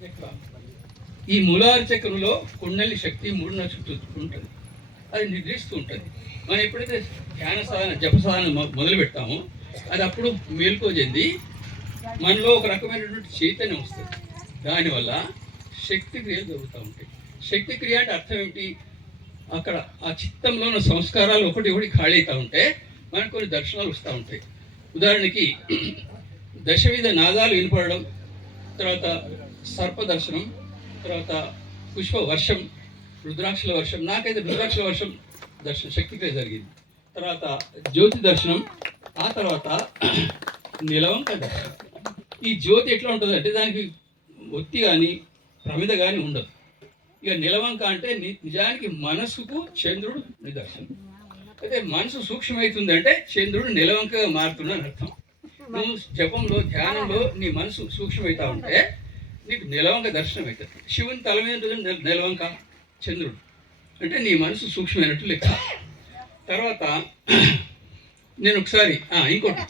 ఈ మూలాధార చక్రంలో కుండలి శక్తి మూడున్నర చుట్టూ ఉంటుంది, అది నిద్రిస్తూ ఉంటుంది. మనం ఎప్పుడైతే ధ్యాన సాధన జప సాధన మొదలు పెడతామో అది అప్పుడు మేల్కో చెంది మనలో ఒక రకమైనటువంటి చైతన్యం వస్తుంది. దానివల్ల శక్తి క్రియలు జరుగుతూ ఉంటాయి. శక్తి క్రియ అంటే అర్థం ఏమిటి? అక్కడ ఆ చిత్తంలో ఉన్న సంస్కారాలు ఒకటి ఖాళీ అవుతూ ఉంటే మనకు కొన్ని దర్శనాలు వస్తూ ఉంటాయి. ఉదాహరణకి దశవిధ నాదాలు వినపడడం, తర్వాత సర్ప దర్శనం, తర్వాత పుష్ప వర్షం, రుద్రాక్షల వర్షం. నాకైతే రుద్రాక్షల వర్షం దర్శనం శక్తిక్రియ జరిగింది. తర్వాత జ్యోతి దర్శనం, ఆ తర్వాత నిలవంక దర్శనం. ఈ జ్యోతి ఎట్లా ఉంటుంది అంటే దానికి ఒత్తి కానీ ప్రమిద కానీ ఉండదు. ఇక నిలవంక అంటే నిజానికి మనసుకు చంద్రుడు నిదర్శనం. అయితే మనసు సూక్ష్మమవుతుంది అంటే చంద్రుడు నిలవంకగా మారుతున్నాడు అర్థం. నువ్వు జపంలో ధ్యానంలో నీ మనసు సూక్ష్మమవుతా ఉంటే నీకు నిలవంక దర్శనం అవుతుంది. శివుని తల మీద నిలవంక చంద్రుడు అంటే నీ మనసు సూక్ష్మమైనట్టు లెక్క. తర్వాత నేను ఒకసారి ఇంకోటి